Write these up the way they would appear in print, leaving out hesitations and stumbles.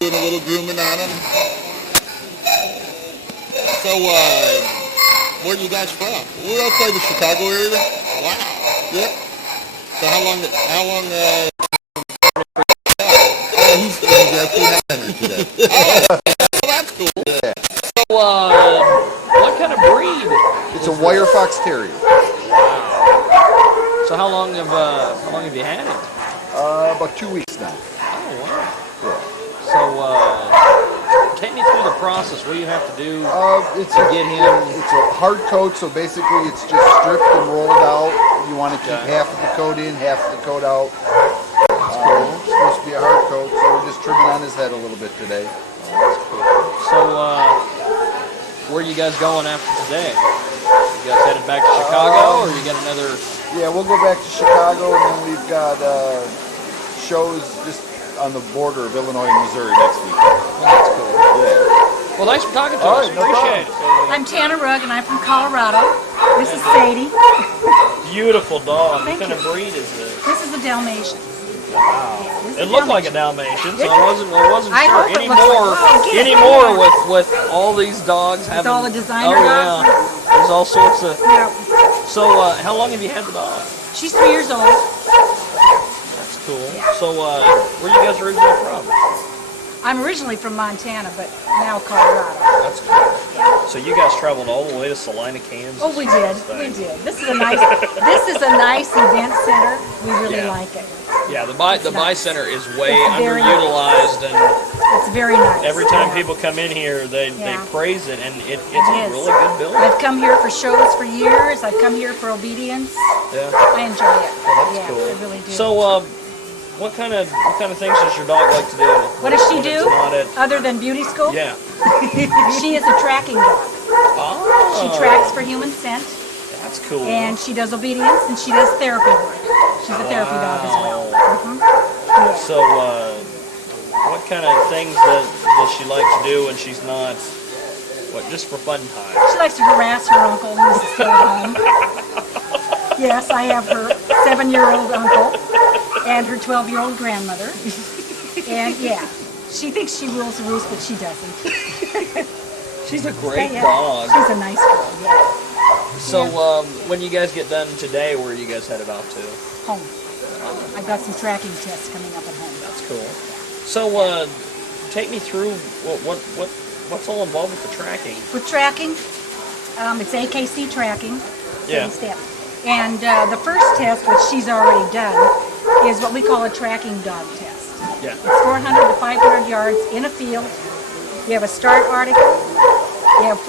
doing a little grooming on him. So, where are you guys from? We're outside the Chicago area. Wow. Yep. So he's actually not here today. Oh, that's cool. Yeah. So, what kind of breed? It's a wire fox terrier. So how long have you had it? About 2 weeks now. Oh wow. Yeah. So take me through the process. What do you have to do to get him? It's a hard coat, so basically it's just stripped and rolled out. You want to keep half of the coat in, half of the coat out. That's cool. It's supposed to be a hard coat, so we're just trimming on his head a little bit today. Oh, that's cool. So where are you guys going after today? You guys headed back to Chicago, or you got another? Yeah, we'll go back to Chicago, and then we've got shows just on the border of Illinois and Missouri next week. Well, that's cool. Yeah. Well, thanks for talking to All us. right, no Appreciate it. I'm Tana Rugg, and I'm from Colorado. This is Sadie. Beautiful dog. Thank What kind you. of breed is this? This is a Dalmatian. Wow. This is It a looked like a Dalmatian. Dalmatian, so I wasn't I sure hope it looks like- anymore with all these dogs having all the designer yeah. dogs. There's all sorts of. Yeah. So how long have you had the dog? She's 3 years old. That's cool. So where you guys originally from? I'm originally from Montana, but now Colorado. That's cool. So you guys traveled all the way to Salina, Kansas. Oh, we did. We did. This is a nice event center. We really like it. Yeah, the Buy nice. Center is way It's very underutilized, and It's very nice. every time Yeah. people come in here, they Yeah. praise it, and it's It a is. really good building. I've come here for shows for years. I've come here for obedience. Yeah. I enjoy it. Well, that's yeah, cool. I really do. So, what kind of things does your dog like to do? what does she when do it's not at- other than beauty school? Yeah. She is a tracking dog. Oh. She tracks for human scent, That's cool. and she does obedience, and she does therapy work. She's a therapy dog as well. Yeah. So, what kind of things does she like to do when she's not? What, just for fun time? She likes to harass her uncle who's still home. Yes, I have her 7-year-old uncle and her 12-year-old grandmother. And yeah, she thinks she rules the roost, but she doesn't. She's a great Yeah, dog. she's a nice girl, yeah. So, when you guys get done today, where are you guys headed off to? Home. I've got some tracking tests coming up at home. That's cool. So, take me through what's all involved with the tracking. With tracking, it's AKC tracking. Yeah. Step. And the first test, which she's already done, is what we call a tracking dog test. Yeah. It's 400 to 500 yards in a field. You have a start article. You have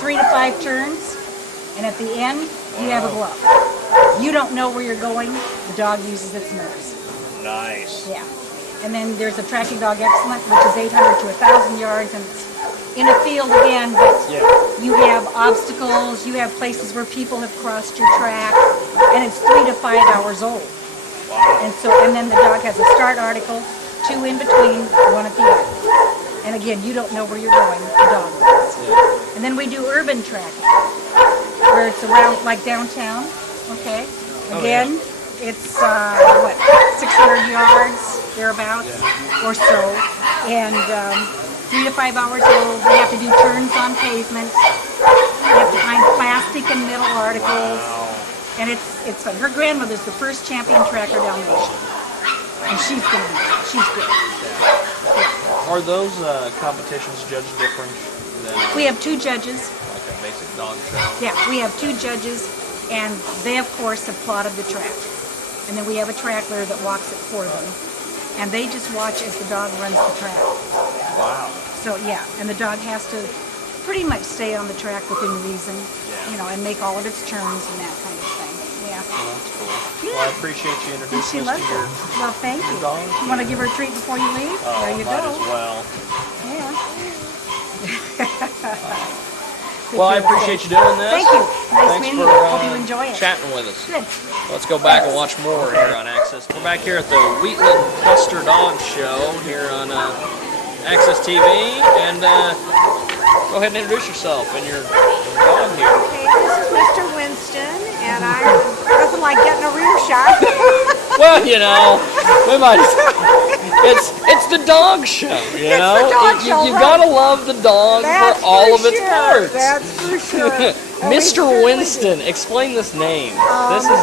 3 to 5 turns. And at the end, you have a glove. You don't know where you're going. The dog uses its nose. Nice. Yeah. And then there's a tracking dog excellent, which is 800 to 1,000 yards, and it's in a field again, but you have obstacles, you have places where people have crossed your track, and it's 3 to 5 hours old. Wow. And then the dog has a start article, 2 in between, 1 at the end. And again, you don't know where you're going, the dog does. Yeah. And then we do urban tracking, where it's around like downtown, okay? Again, it's 600 yards, thereabouts, or so. And 3 to 5 hours old, we have to do turns on pavement. We have to find plastic and metal articles. Wow. And it's fun. Her grandmother's the first champion tracker Dalmatian. And she's good. Are those competitions judged different than We have 2 judges. like a basic dog show? Yeah, we have 2 judges, and they, of course, have plotted the track. And then we have a tracker that walks it for them. And they just watch as the dog runs the track. Wow. So, yeah, and the dog has to pretty much stay on the track within reason, and make all of its turns and that kind of thing. Yeah. Well, that's cool. Yeah. Well, I appreciate you And introducing she us loves to your it. Well, thank you. dog. You want to give her a treat before you leave? There you might go. as well. Yeah. Well, I appreciate you doing this. Thank you. Nice Thanks meeting for you. Hope you enjoy it. chatting with us. Good. Let's go back and watch more here on Access. We're back here at the Wheatland Cluster Dog Show here on Access TV, and go ahead and introduce yourself and your dog here. Okay, this is Mr. Winston, and I doesn't like getting a rear shot. Well, we might. It's the dog show, you know? the dog show, You right. gotta love the dog That's for all of for its sure. parts. That's for sure. And we Mr. certainly Winston, explain this name. This is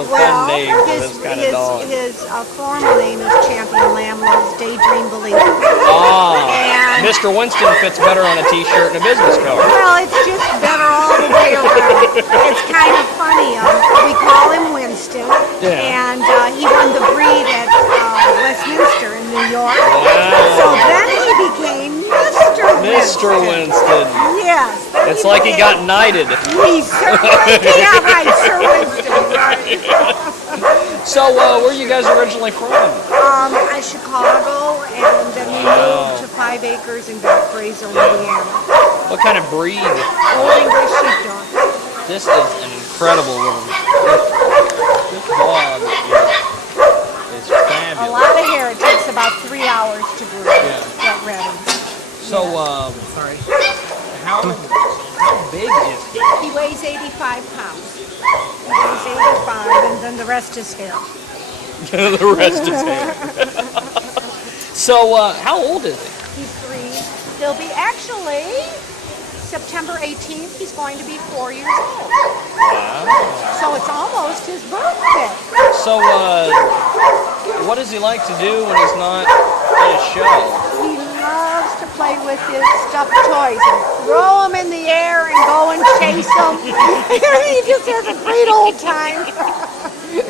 a fun name for this kind of dog. His formal name is Champion Lamb Loves Daydream Believer. Ah, Mr. Winston fits better on a T-shirt and a business card. Well, it's just better all the way around. It's kind of funny. We call him Winston, and he won the breed at Westminster in New York. Wow. So then he became Mr. Mr. Winston. Yes. then It's like he got knighted. He certainly, yeah, right, Sir Winston, right. So, where are you guys originally from? Chicago, and then we moved to 5 Acres in Back Fraser, Indiana. What kind of breed? Old English Sheepdog. This is an incredible little. This dog is A fabulous. lot of hair. It takes about 3 hours to groom. Get ready. So, Sorry. how big is he? He weighs 85 pounds. He weighs 85, and then the rest is hair. The rest is hair. So, how old is he? He's 3. He'll be actually September 18th. He's going to be 4 years old. Wow. So it's almost his birthday. So, what does he like to do when he's not at a show? He loves to play with his stuffed toys and throw them in the air and go and chase them. He just has a great old time.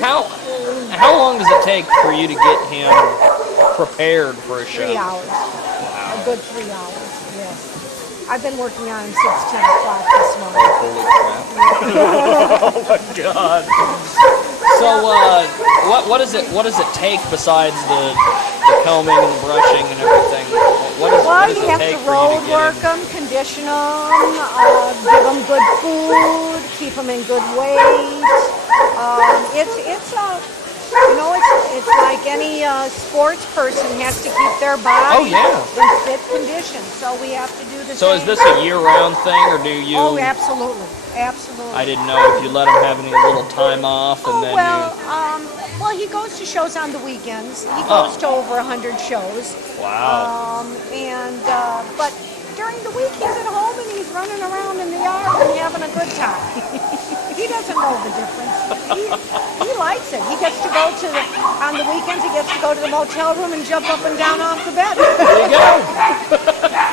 How long does it take for you to get him prepared for a show? 3 hours. A good 3 hours, yes. I've been working on him since 10 o'clock this morning. Holy crap. Oh my God. So, what does it take besides the combing and the brushing and everything? What Well, does you it have take to for you road to get work him? them, condition them, give them good food, keep them in good weight. It's like any sports person has to keep their body in fit condition. So we have to do the same. So is this a year-round thing, or do you? Oh, absolutely, absolutely. I didn't know if you let him have any little time off, and then Well, he goes to shows on the weekends. He goes to over 100 shows. Wow. But during the week he's at home and he's running around in the yard and having a good time. He doesn't know the difference. He likes it. He gets to go on the weekends he gets to go to the motel room and jump up and down off the bed. There you go.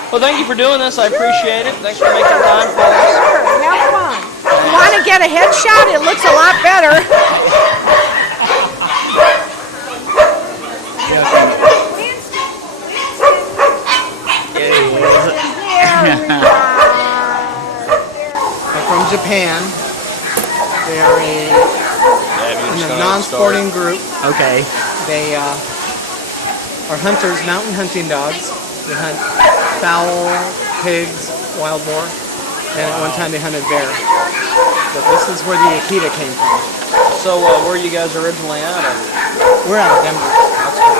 Well, thank you for doing this. I appreciate it. Thanks for making time for us. Sure, have fun. If you want to get a headshot, it looks a lot better. They're from Japan. They are a non-sporting group. Okay. They are hunters, mountain hunting dogs. They hunt fowl, pigs, wild boar, and at one time they hunted bear. But this is where the Akita came from. So, where are you guys originally out of? We're out of Denver. That's cool.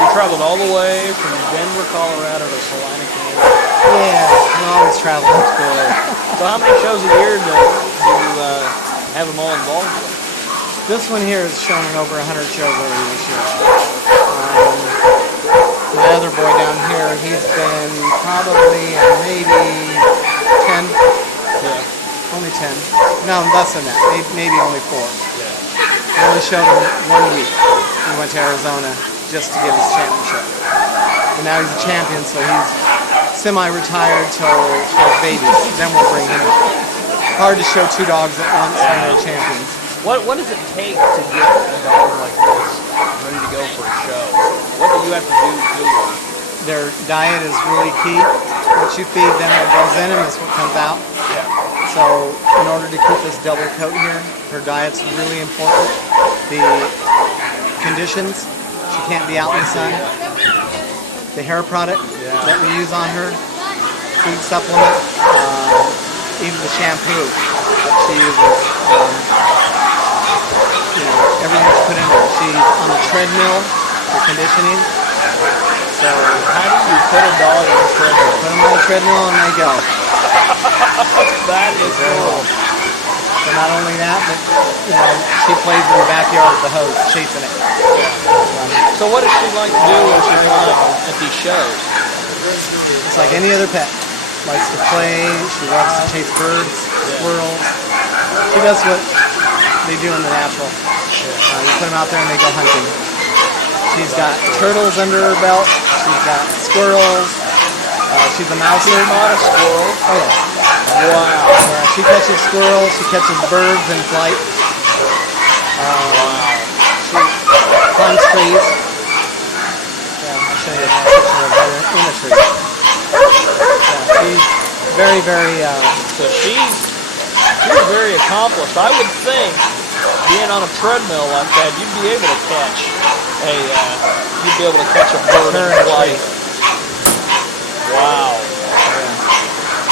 You traveled all the way from Denver, Colorado to Salina, Kansas. Yeah, we're always traveling. That's cool. So how many shows a year do you have them all involved with? This one here is showing over 100 shows already this year. My other boy down here, he's been probably maybe 10. Yeah. Only 10. No, less than that. Maybe only 4. Yeah. We only showed him 1 week. We went to Arizona just to get his championship. And now he's a champion, so he's semi-retired till his babies. Then we'll bring him in. Hard to show 2 dogs at once when they're champions. What does it take to get a dog like this ready to go for a show? What do you have to do to them? Their diet is really key. What you feed them, what goes in them is what comes out. Yeah. So in order to keep this double coat here, her diet's really important. The conditions, she can't be out in the sun. The hair product that we use on her, food supplement, even the shampoo that she uses. Everything's put in her. She's on the treadmill for conditioning. So how do you put a dog on a treadmill? Put them on the treadmill and they go. That is cool. So not only that, but she plays in the backyard with the hose, chasing it. So what does she like to do when she's not at these shows? It's like any other pet. Likes to play. She loves to chase birds, squirrels. She does what they do in the natural. You put them out there and they go hunting. She's got turtles under her belt. She's got squirrels. She's a mouser. She's not a squirrel. Oh yeah. Wow. Yeah, she catches squirrels. She catches birds in flight. She climbs trees. Yeah, I'll show you a picture of her in a tree. Yeah, she's very, very. So she's very accomplished. I would think, being on a treadmill like that, you'd be able to catch a bird in flight. Wow.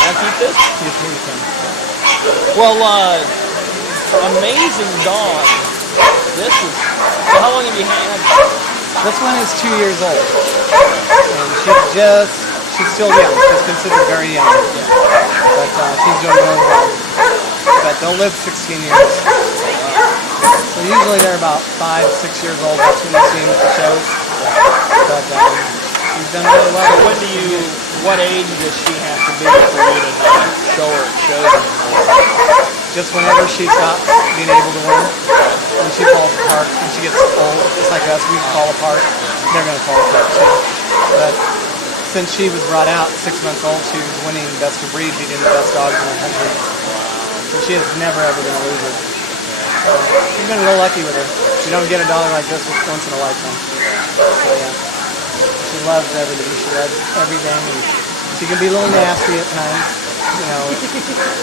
Can I keep this? You can. Well, amazing dog. This is. So how long have you had? This one is 2 years old, and she's still young. She's considered very young, but she's doing really well. But they'll live 16 years. So usually they're about 5, 6 years old. That's when you see them at the shows. But she's done really well. So what age does she have to be for you to not show her at shows anymore? Just whenever she stops being able to win, when she falls apart, when she gets old, just like us, we fall apart. They're going to fall apart too. But since she was brought out 6 months old, she was winning best of breed, beating the best dogs in the country. So she has never ever been a loser. So she's been real lucky with her. You don't get a dog like this once in a lifetime. So yeah, she loves everything. She loves everything, and she can be a little nasty at times.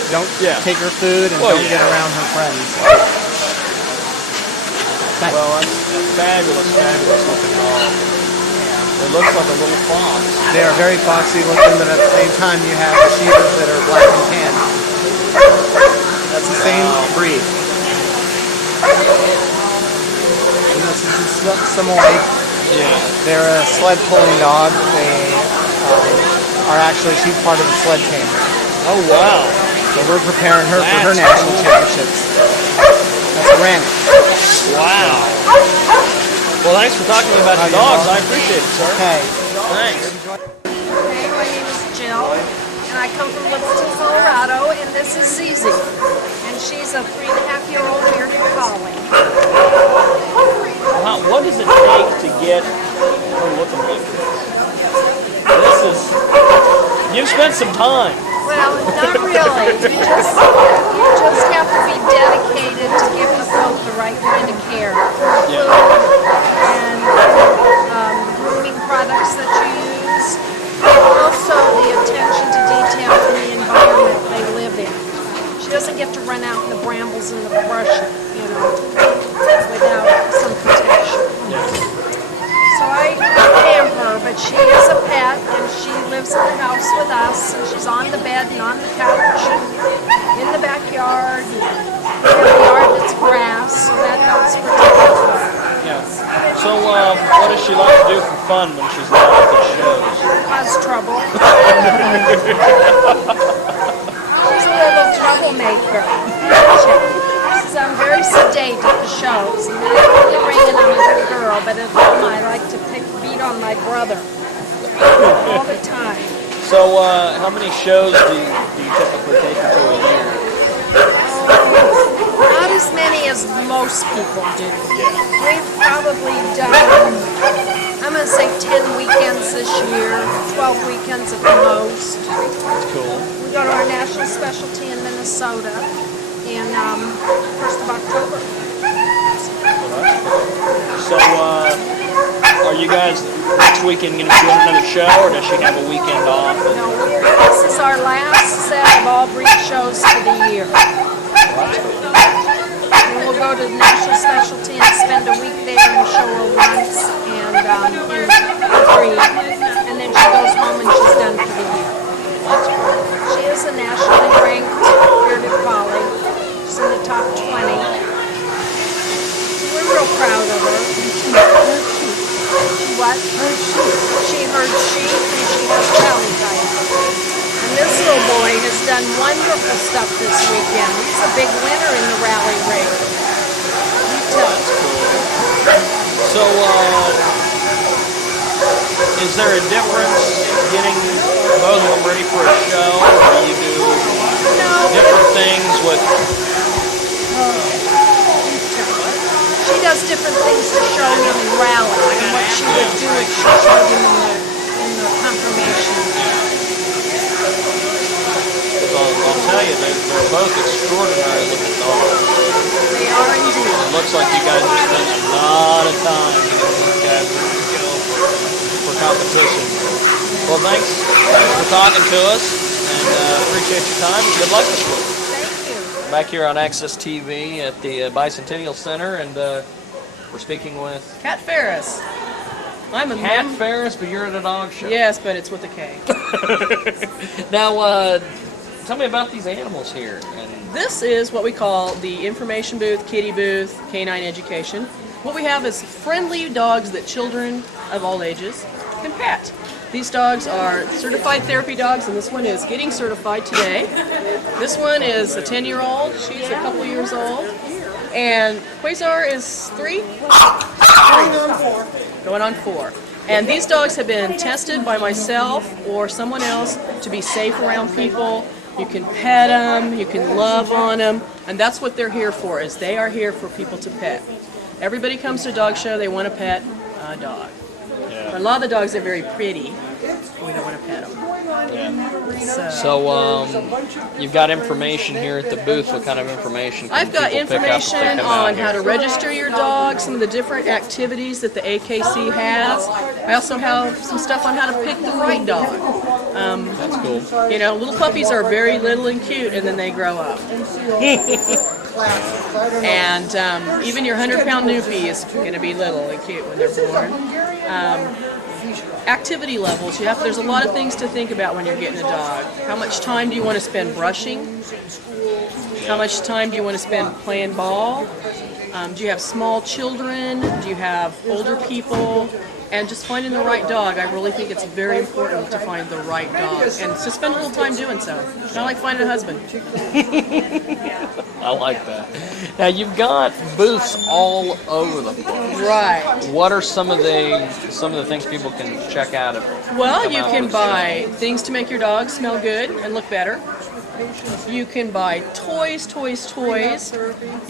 Don't take her food and don't get around her friends. Well, that's fabulous looking dog. It looks like a little fox. They are very foxy looking, but at the same time you have the Shivas that are black and tan. That's the same breed. And this is a Samoy. Yeah. They're a sled pulling dog. They are actually, she's part of the sled team. Oh, wow. So we're preparing her for her national championships. That's Granny. Wow. Well, thanks for talking about your dogs. I appreciate it, sir. Okay. Thanks. Hey, my name is Jill, and I come from Littleton, Colorado, and this is Zizi. And she's a 3.5-year-old bearded collie. What does it take to get her looking like this? You've spent some time. Well, not really. You just have to be dedicated to give the coat the right kind of care. Yeah. And grooming products that you use. Also the attention to detail in the environment they live in. She doesn't get to run out in the brambles and the brush, without some protection. So I am her, but she is a pet, and she lives in the house with us, and she's on the bed and on the couch and in the backyard. We have a yard that's grass, so that helps protect her. Yeah. So, what does she like to do for fun when she's not at the shows? Cause trouble. She's a little troublemaker. I'm very sedate at the shows. And not only ringing, I'm a good girl, but at home I like to beat on my brother all the time. So, how many shows do you typically take her to a year? Not as many as most people do. We've probably done, I'm going to say 10 weekends this year, 12 weekends at the most. That's cool. We go to our national specialty in Minnesota in 1st of October. So, are you guys next weekend going to be doing another show, or does she have a weekend off? No, this is our last set of all breed shows for the year. And we'll go to the national specialty and spend a week there and show her once and breed. And then she goes home and she's done for the year. She is a nationally ranked bearded collie. She's in the top 20. We're real proud of her. What? She herds sheep and she has rally type. And this little boy has done wonderful stuff this weekend. He's a big winner in the rally race. You tell. So, is there a difference getting both of them ready for a show, or do you do different things with? She does different things to show him in rally, and what she would do if she showed him in the confirmation. I'll tell you, they're both extraordinary looking dogs. They are indeed. It looks like you guys are spending a lot of time getting these guys ready to go for competition. Well, thanks for talking to us, and appreciate your time, and good luck this week. Thank you. Back here on Access TV at the Bicentennial Center, and we're speaking with Cat Ferris. I'm a Cat Ferris, but you're at a dog show. Yes, but it's with a K. Now, tell me about these animals here. And This is what we call the information booth, kitty booth, canine education. What we have is friendly dogs that children of all ages can pet. These dogs are certified therapy dogs, and this one is getting certified today. This one is a 10-year-old. She's a couple years old. And Quasar is 3? Going on 4. And these dogs have been tested by myself or someone else to be safe around people. You can pet them, you can love on them, and that's what they're here for, is they are here for people to pet. Everybody comes to a dog show, they want to pet a dog. yeah. A lot of the dogs are very pretty, but we don't want to pet them. Yeah. So, you've got information here at the booth. What kind of information can I've got people pick up if they information come out on how here? to register your dog, some of the different activities that the AKC has. I also have some stuff on how to pick the right dog. That's cool. You know, little puppies are very little and cute, and then they grow up. And even your 100-pound newbie is going to be little and cute when they're born. Activity levels. There's a lot of things to think about when you're getting a dog. How much time do you want to spend brushing? How much time do you want to spend playing ball? Do you have small children? Do you have older people? And just finding the right dog. I really think it's very important to find the right dog and to spend a little time doing so. Kind of like finding a husband. I like that. Now, you've got booths all over the place. Right. What are some of the things people can check out? Well, you can buy things to make your dog smell good and look better. You can buy toys. You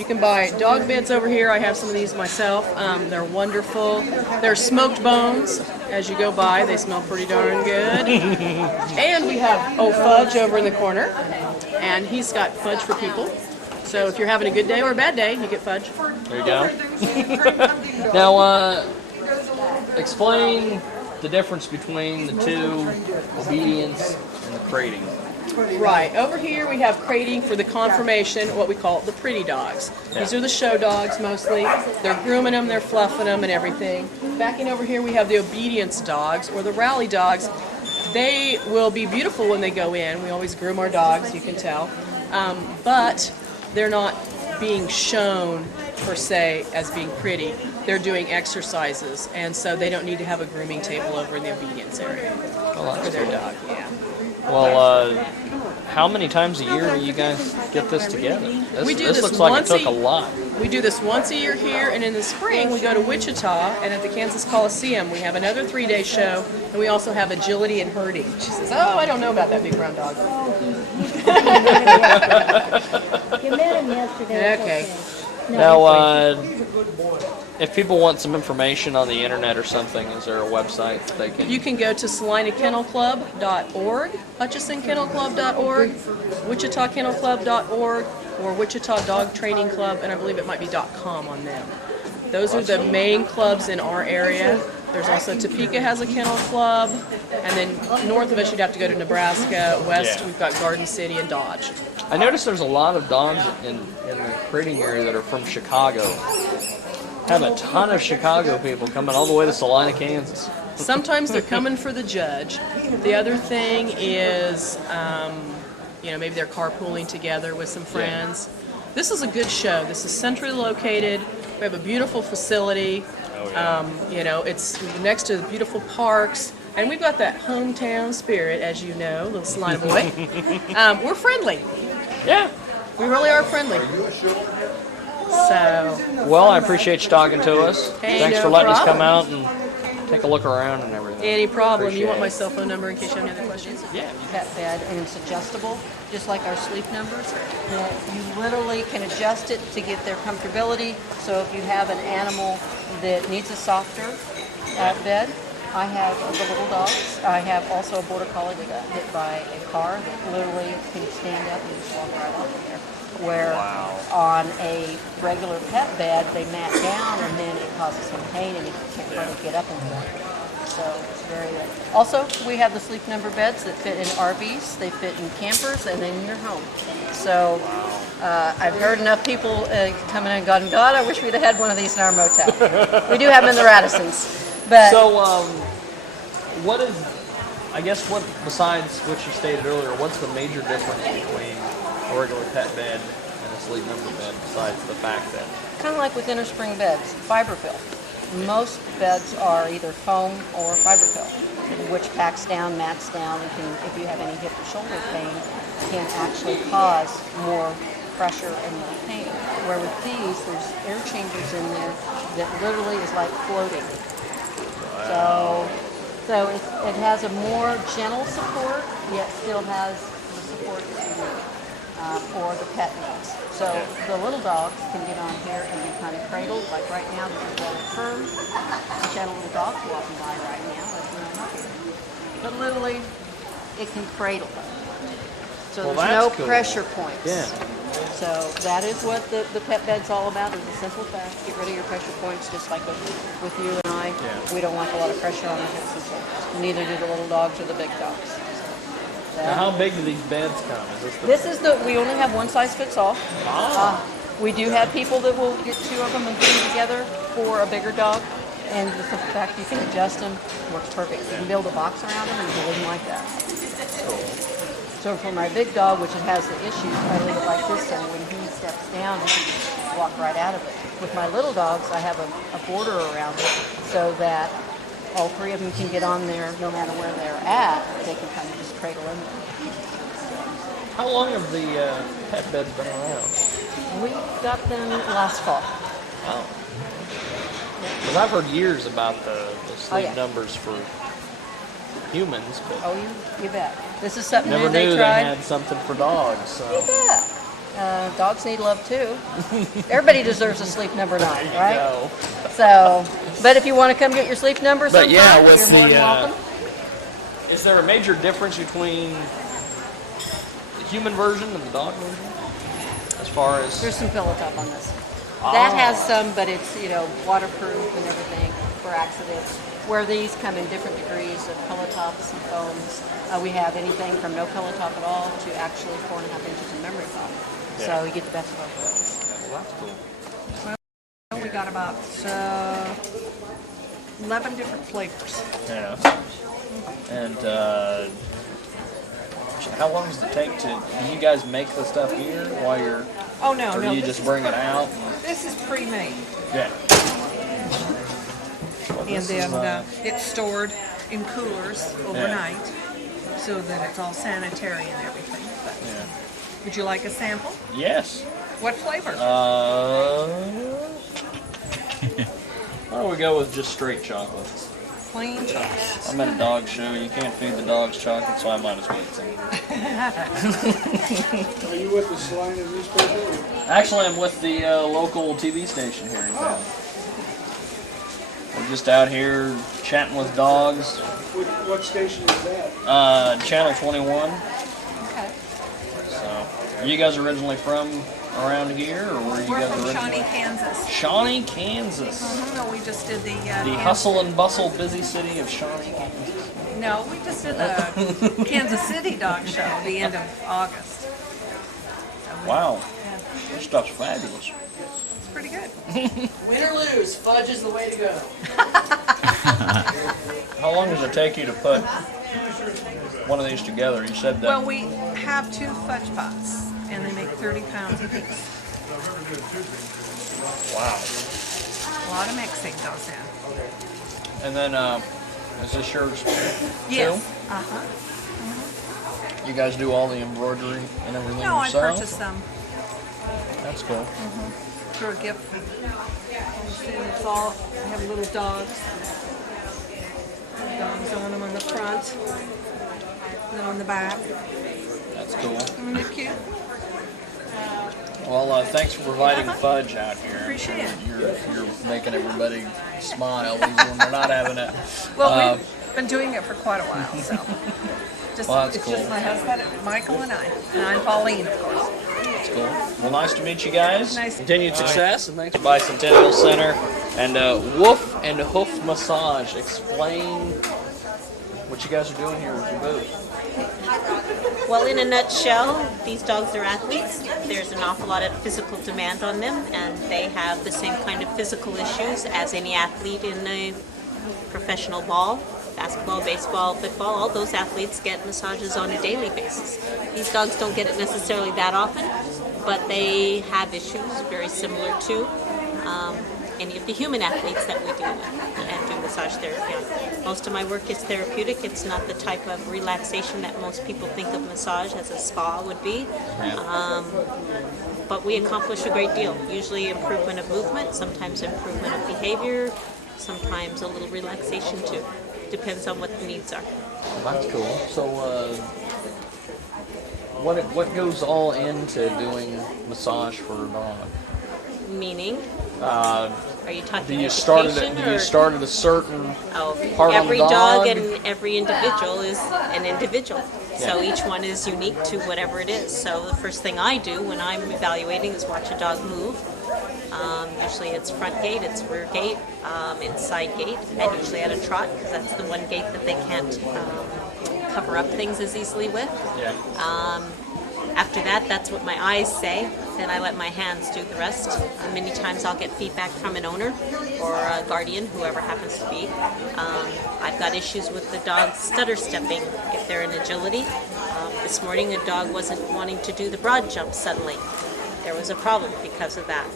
can buy dog beds over here. I have some of these myself. They're wonderful. They're smoked bones. As you go by, they smell pretty darn good. And we have Fudge over in the corner. And he's got fudge for people. So if you're having a good day or a bad day, you get fudge. There you go. Now, explain the difference between the two, obedience and the crating. Right. Over here we have crating for the conformation, what we call the pretty dogs. These are the show dogs mostly. They're grooming them, they're fluffing them and everything. Backing over here we have the obedience dogs, or the rally dogs. They will be beautiful when they go in. We always groom our dogs, you can tell. But they're not being shown, per se, as being pretty. They're doing exercises, and so they don't need to have a grooming table over in the obedience area for their dog. Yeah. Well, how many times a year do you guys get this together? We do this this looks like it once took a lot. We do this once a year here, and in the spring we go to Wichita, and at the Kansas Coliseum we have another 3-day show, and we also have agility and herding. She says, "Oh, I don't know about that big brown dog." You met him yesterday. Okay. Now, if people want some information on the internet or something, is there a website that they can? You can go to salinakennelclub.org, HutchisonKennelClub.org, WichitaKennelClub.org, or Wichita Dog Training Club, and I believe it might be .com on them. Those are the main clubs in our area. There's also Topeka has a kennel club, and then north of us you'd have to go to Nebraska. West we've got Garden City and Dodge. I noticed there's a lot of dogs in the crating area that are from Chicago. Have a ton of Chicago people coming all the way to Salina, Kansas. Sometimes they're coming for the judge. The other thing is, maybe they're carpooling together with some friends. This is a good show. This is centrally located. We have a beautiful facility. Oh, yeah. You know, it's next to beautiful parks, and we've got that hometown spirit, as you know, little Salina boy. We're friendly. Yeah. We really are friendly. So, Well, I appreciate you talking to us. Hey, Thanks no for letting us come problem. out and take a look around and everything. any problem? Appreciate You want it. my cell phone number in case you have any other questions? Yeah. Pet bed, and it's adjustable, just like our sleep numbers. That you literally can adjust it to get their comfortability. So if you have an animal that needs a softer bed, I have the little dogs. I have also a border collie that got hit by a car that literally can stand up and just walk right off of there. Where on a regular pet bed, they mat down and then it causes some pain and you can't really get up and go. So it's very good. Also, we have the sleep number beds that fit in RVs, they fit in campers, and in your home. So I've heard enough people coming in and gone, God, I wish we'd have had one of these in our motel. We do have them in the Radissons. But So, what is, I guess, what besides what you stated earlier, what's the major difference between a regular pet bed and a sleep number bed besides the fact that? kind of like with inner spring beds, fiberfill. Most beds are either foam or fiberfill, which packs down, mats down, and can, if you have any hip or shoulder pain, can actually cause more pressure and more pain. Where with these, there's air chambers in there that literally is like floating. So it has a more gentle support, yet still has the support that you need for the pet needs. So the little dogs can get on here and be kind of cradled. Like right now, this is rather firm. Gentle little dogs walking by right now. That's what I'm up here. But literally, it can cradle them. So Well, there's no that's cool. pressure points. Yeah. So that is what the pet bed's all about, is a simple fact. Get rid of your pressure points, just like with you and I. Yeah. We don't want a lot of pressure on our hips and shoulders. Neither do the little dogs or the big dogs. Now, how big do these beds come? Is this We only have one size fits all. We do have people that will get two of them and put them together for a bigger dog. And the simple fact you can adjust them, works perfect. You can build a box around them and build them like that. So for my big dog, which it has the issues, I leave it like this so when he steps down, he can just walk right out of it. With my little dogs, I have a border around it so that all three of them can get on there no matter where they're at. They can kind of just cradle in there. How long have the pet beds been around? We got them last fall. Oh. Because I've heard years about the sleep yeah. numbers for humans, but Oh, you bet. This is something never new they knew they tried. had something for dogs. You So. bet. Dogs need love too. Everybody deserves a sleep number 9, right? No. So, but if you want to come get your sleep number sometime, yeah, with you're more the, than welcome. Is there a major difference between the human version and the dog version? As far as There's some pillow top on this. That has some, but it's, waterproof and everything for accidents. Where these come in different degrees of pillow tops and foams. We have anything from no pillow top at all to actually 4.5 inches of memory foam. So you get the best of both worlds. well, that's cool. We got about 11 different flavors. Yeah. And how long does it take to? Do you guys make the stuff here while you're? Oh no, Or no. do you this just is bring it pre- out? This is pre-made, Yeah. Well, and this then is, it's stored in coolers overnight, so that it's all sanitary and everything. But, Yeah. would you like a sample? Yes. What flavor? Why don't we go with just straight chocolate? Plain chocolate. I'm at a dog show. You can't feed the dogs chocolate, so I might as well eat some. Are you with the Salina newspaper? Actually, I'm with the local TV station here in town. We're just out here chatting with dogs. What station is that? Channel 21. Okay. So, are you guys originally from around here, or were you We're guys from originally? Shawnee, Kansas. Shawnee, Kansas. No, we just did the. The hustle and bustle, busy city of Shawnee, Kansas. No, we just did the Kansas City Dog Show the end of August. Wow, this stuff's fabulous. It's pretty good. Win or lose, fudge is the way to go. How long does it take you to put one of these together? You said that. Well, we have 2 fudge pots, and they make 30 pounds apiece. Wow. A lot of mixing goes in. And then, is this yours Yes. too? Uh-huh. You guys do all the embroidery and everything No, I yourself? purchased them That's cool. for a gift. It's all, I have little dogs. Dogs on them on the front. And on the back. That's cool. Isn't it cute? Well, thanks for providing fudge out here. Appreciate it. You're making everybody smile even when they're not having it. Well, we've been doing it for quite a while, so. Just, Well, that's it's cool. just my husband, Michael, and I. And I'm Pauline, of course. That's cool. Well, nice to meet you guys. Nice. Continued success, and thanks to Bicentennial Center and Woof and Hoof Massage. Explain what you guys are doing here with your booth. Well, in a nutshell, these dogs are athletes. There's an awful lot of physical demand on them, and they have the same kind of physical issues as any athlete in a professional ball. Basketball, baseball, football, all those athletes get massages on a daily basis. These dogs don't get it necessarily that often, but they have issues very similar to any of the human athletes that we deal with and do massage therapy on. Most of my work is therapeutic. It's not the type of relaxation that most people think of massage as a spa would be. But we accomplish a great deal. Usually improvement of movement, sometimes improvement of behavior, sometimes a little relaxation too. Depends on what the needs are. That's cool. So, what goes all into doing massage for a dog? Meaning? Are you talking you start at a certain part on the every dog? dog and every individual is an individual. So each one is unique to whatever it is. So the first thing I do when I'm evaluating is watch a dog move. Usually it's front gait, it's rear gait, it's side gait, and usually at a trot because that's the one gait that they can't cover up things as easily with. Yeah. After that, that's what my eyes say. Then I let my hands do the rest. Many times I'll get feedback from an owner or a guardian, whoever happens to be. I've got issues with the dog stutter stepping if they're in agility. This morning a dog wasn't wanting to do the broad jump suddenly. There was a problem because of that.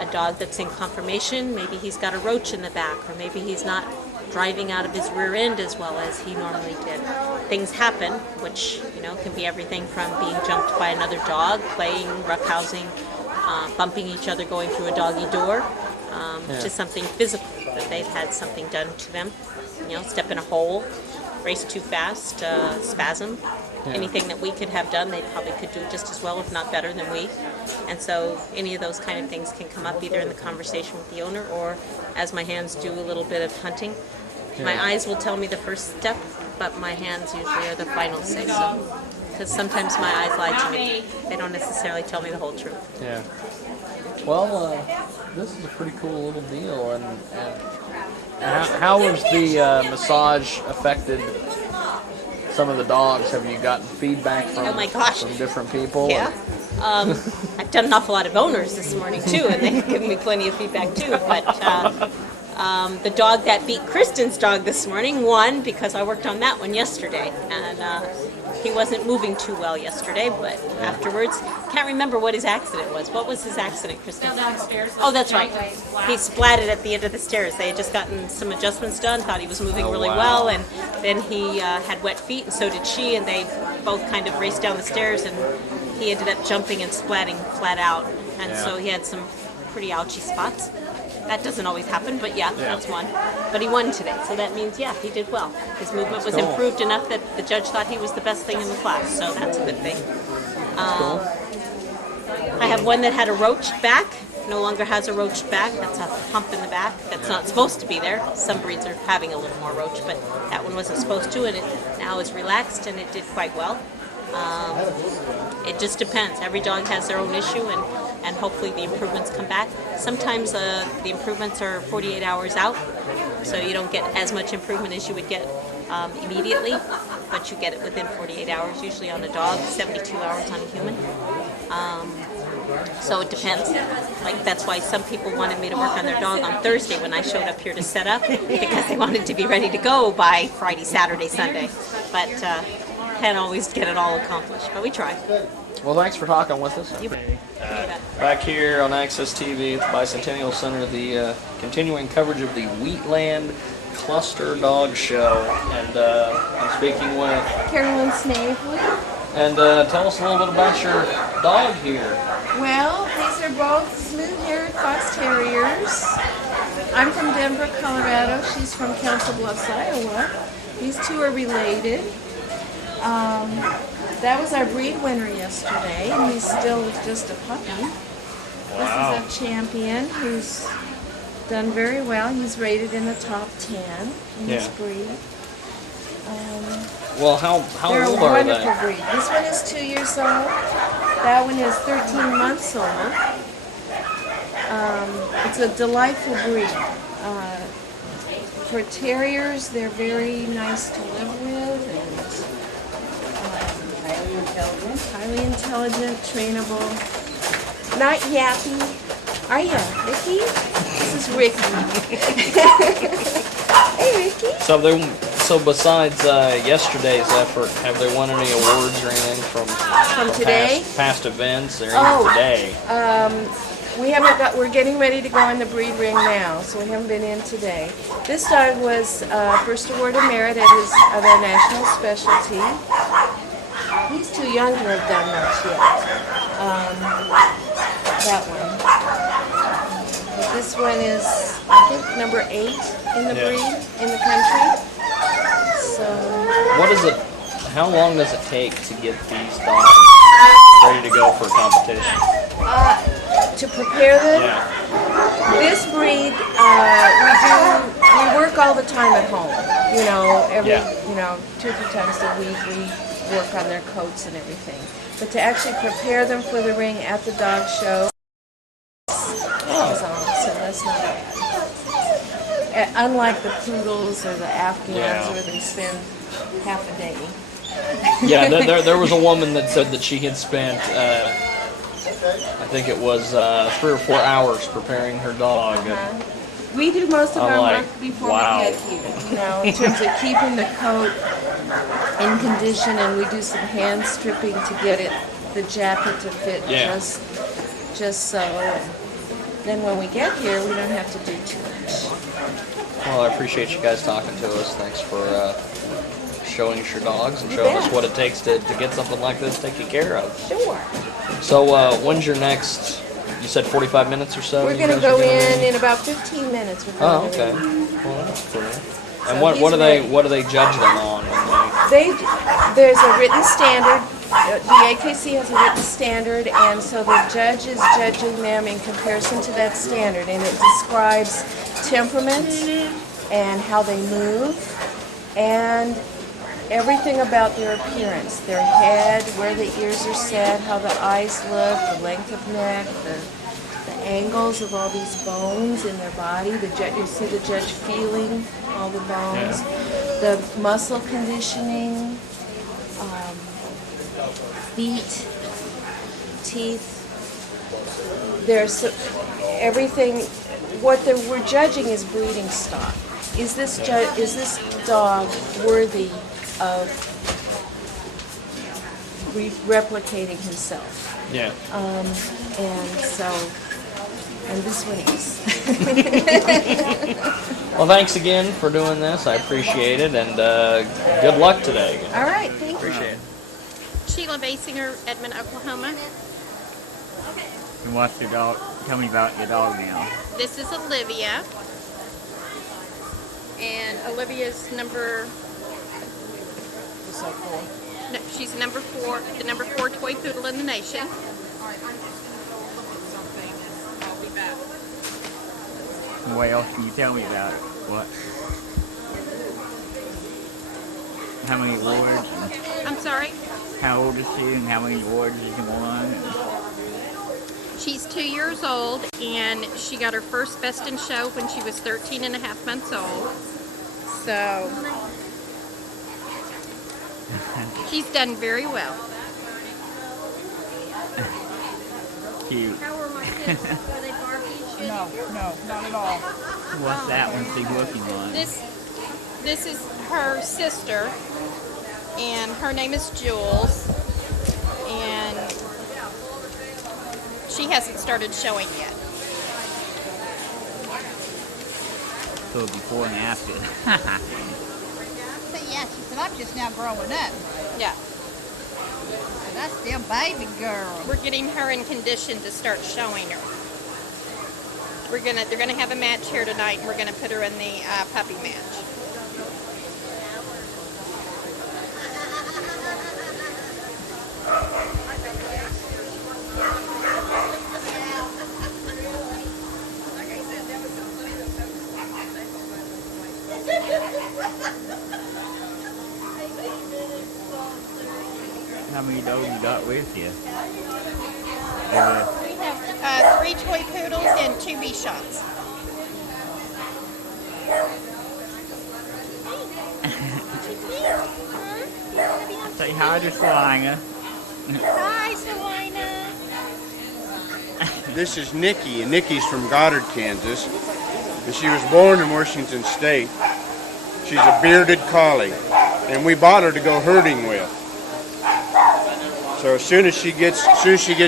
A dog that's in conformation, maybe he's got a roach in the back, or maybe he's not driving out of his rear end as well as he normally did. Things happen, which can be everything from being jumped by another dog, playing, roughhousing, bumping each other going through a doggy door, to something physical that they've had something done to them. Step in a hole, race too fast, spasm. Anything that we could have done, they probably could do just as well, if not better than we. And so any of those kind of things can come up either in the conversation with the owner or as my hands do a little bit of hunting. My eyes will tell me the first step, but my hands usually are the final say so. Because sometimes my eyes lie to me. They don't necessarily tell me the whole truth. Yeah. Well, this is a pretty cool little deal. And how was the massage affected some of the dogs? Have you gotten feedback from, from different people? Yeah. I've done an awful lot of owners this morning too, and they've given me plenty of feedback too. But the dog that beat Kristen's dog this morning won because I worked on that one yesterday, and he wasn't moving too well yesterday. But afterwards, can't remember what his accident was. What was his accident, Kristen? Downstairs. Oh, that's right. He splatted at the end of the stairs. They had just gotten some adjustments done. Thought he was moving really well, and then he had wet feet, and so did she, and they both kind of raced down the stairs, and he ended up jumping and splatting flat out, and so he had some pretty ouchy spots. That doesn't always happen, but that's one. But he won today, so that means, he did well. His movement was improved enough that the judge thought he was the best thing in the class, so that's a good thing. I have one that had a roached back, no longer has a roached back. That's a hump in the back that's not supposed to be there. Some breeds are having a little more roach, but that one wasn't supposed to, and it now is relaxed, and it did quite well. It just depends. Every dog has their own issue, and hopefully the improvements come back. Sometimes the improvements are 48 hours out, so you don't get as much improvement as you would get immediately, but you get it within 48 hours, usually on a dog, 72 hours on a human. So it depends. Like, that's why some people wanted me to work on their dog on Thursday when I showed up here to set up, because they wanted to be ready to go by Friday, Saturday, Sunday. But can't always get it all accomplished, but we try. Well, thanks for talking with us. You bet. Back here on Access TV at the Bicentennial Center, the continuing coverage of the Wheatland Cluster Dog Show. And I'm speaking with Carolyn Snavely. And tell us a little bit about your dog here. Well, these are both smooth-haired fox terriers. I'm from Denver, Colorado. She's from Council Bluffs, Iowa. These two are related. That was our breed winner yesterday, and he's still just a puppy. Wow. This is a champion who's done very well. He's rated in the top 10 in this breed. Well, how They're old a are wonderful they? breed. This one is 2 years old. That one is 13 months old. It's a delightful breed. For terriers, they're very nice to live with and highly intelligent, trainable. Not yappy. Are you, Ricky? This is Ricky. Hey, Ricky. So besides yesterday's effort, have they won any awards or anything from today? past events or even today? We haven't got. We're getting ready to go in the breed ring now, so we haven't been in today. This dog was first award of merit at their national specialty. He's too young to have done much yet. That one. But this one is, I think, number 8 in the breed in the country. So. What is it? How long does it take to get these dogs ready to go for competition? To prepare them, this breed we work all the time at home. You know, every 2 or 3 times a week we work on their coats and everything. But to actually prepare them for the ring at the dog show is on, so that's not bad. Unlike the poodles or the Afghans where they spend half a day. Yeah, there was a woman that said that she had spent, I think it was 3 or 4 hours preparing her dog. We do most of I'm our like, work before wow. we get here, you know, in terms of keeping the coat in condition, and we do some hand stripping to get the jacket to fit just so. Then when we get here, we don't have to do too much. Well, I appreciate you guys talking to us. Thanks for showing us your dogs and showing us what it takes to get something like this taken care of. Sure. So when's your next, you said 45 minutes or so? We're going to go in about 15 minutes. Oh, okay. Well, that's cool. And so what do they judge them on? There's a written standard. The AKC has a written standard, and so the judge is judging them in comparison to that standard, and it describes temperament and how they move and everything about their appearance, their head, where the ears are set, how the eyes look, the length of neck, the angles of all these bones in their body. You see the judge feeling all the bones, the muscle conditioning, feet, teeth. There's everything. What we're judging is breeding stock. Is this dog worthy of replicating himself? Yeah. And this one is. Well, thanks again for doing this. I appreciate it, and good luck today. All right, thank you. Appreciate it. Sheila Basinger, Edmond, Oklahoma. And what's your dog? Tell me about your dog now. This is Olivia. And Olivia's number... No, she's number 4, the number 4 toy poodle in the nation. What else can you tell me about it? What? How many awards? I'm sorry? How old is she and how many awards has she won? She's 2 years old, and she got her first Best in Show when she was 13 and a half months old. So, she's done very well. Cute. How are my kids? Are they barky? No, not at all. What's that one she's looking on? This is her sister, and her name is Jules, and she hasn't started showing yet. So before and after. So yeah, she said, I'm just now growing up. Yeah. And that's still baby girl. We're getting her in condition to start showing her. They're gonna have a match here tonight, and we're gonna put her in the puppy match. How many dogs you got with you? We have 3 toy poodles and 2 Bichons. Say hi to Selina. Hi, Selina. This is Nikki, and Nikki's from Goddard, Kansas. And she was born in Washington State. She's a bearded collie, and we bought her to go herding with. So as soon as she gets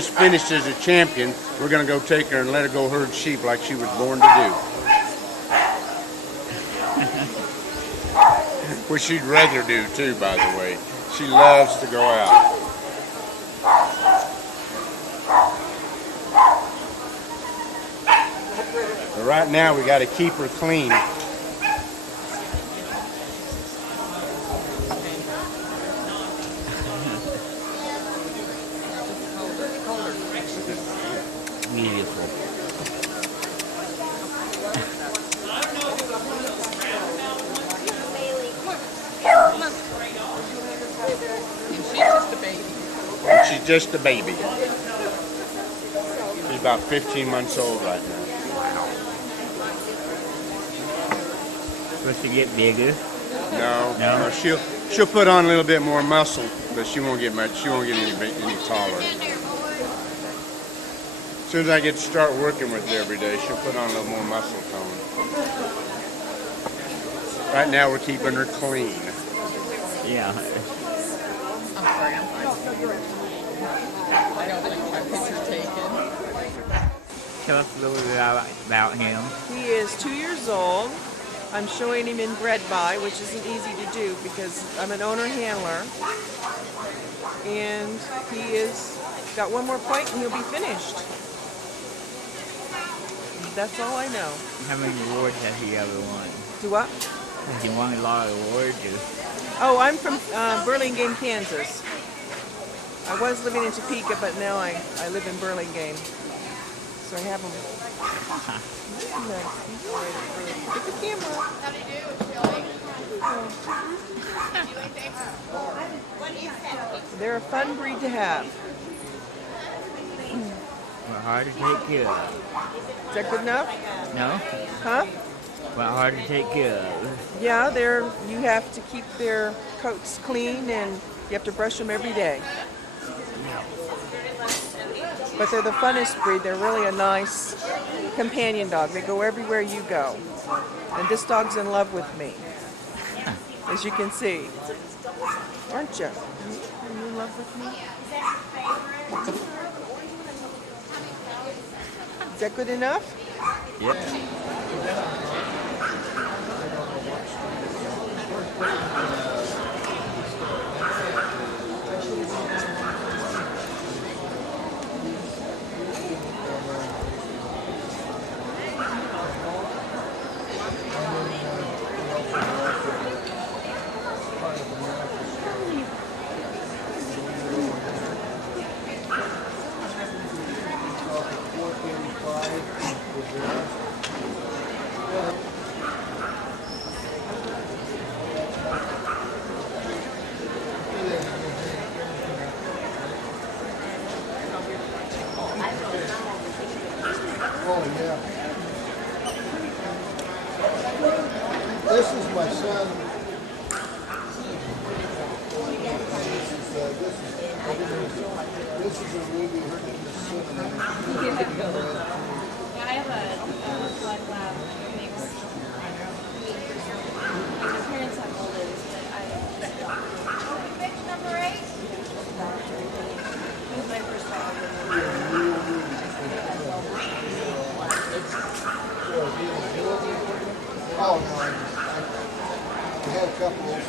finished as a champion, we're going to go take her and let her go herd sheep like she was born to do. Which she'd rather do too, by the way. She loves to go out. But right now we got to keep her clean. Beautiful. And she's just a baby. She's about 15 months old right now. Supposed to get bigger? No. She'll put on a little bit more muscle, but she won't get much. She won't get any taller. As soon as I get to start working with her every day, she'll put on a little more muscle tone. Right now we're keeping her clean. Yeah. I'm sorry, I'm fine. I don't think my picture taken. Tell us a little bit about him. He is 2 years old. I'm showing him in bred by, which isn't easy to do because I'm an owner handler. And he is got one more point and he'll be finished. That's all I know. How many awards has he ever won? Do what? Has he won a lot of awards? Oh, I'm from Burlingame, Kansas. I was living in Topeka, but now I live in Burlingame. So I have him. Look at the camera. They're a fun breed to have. But hard to take care of. Is that good enough? No? Huh? But hard to take care of. Yeah, you have to keep their coats clean and you have to brush them every day. But they're the funnest breed. They're really a nice companion dog. They go everywhere you go. And this dog's in love with me, as you can see. Aren't you? Are you in love with me? Is that good enough? Yep.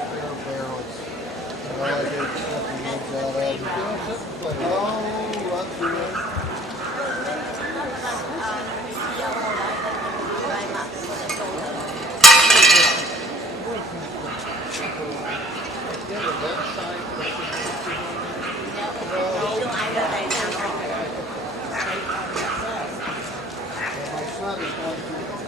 My son is going through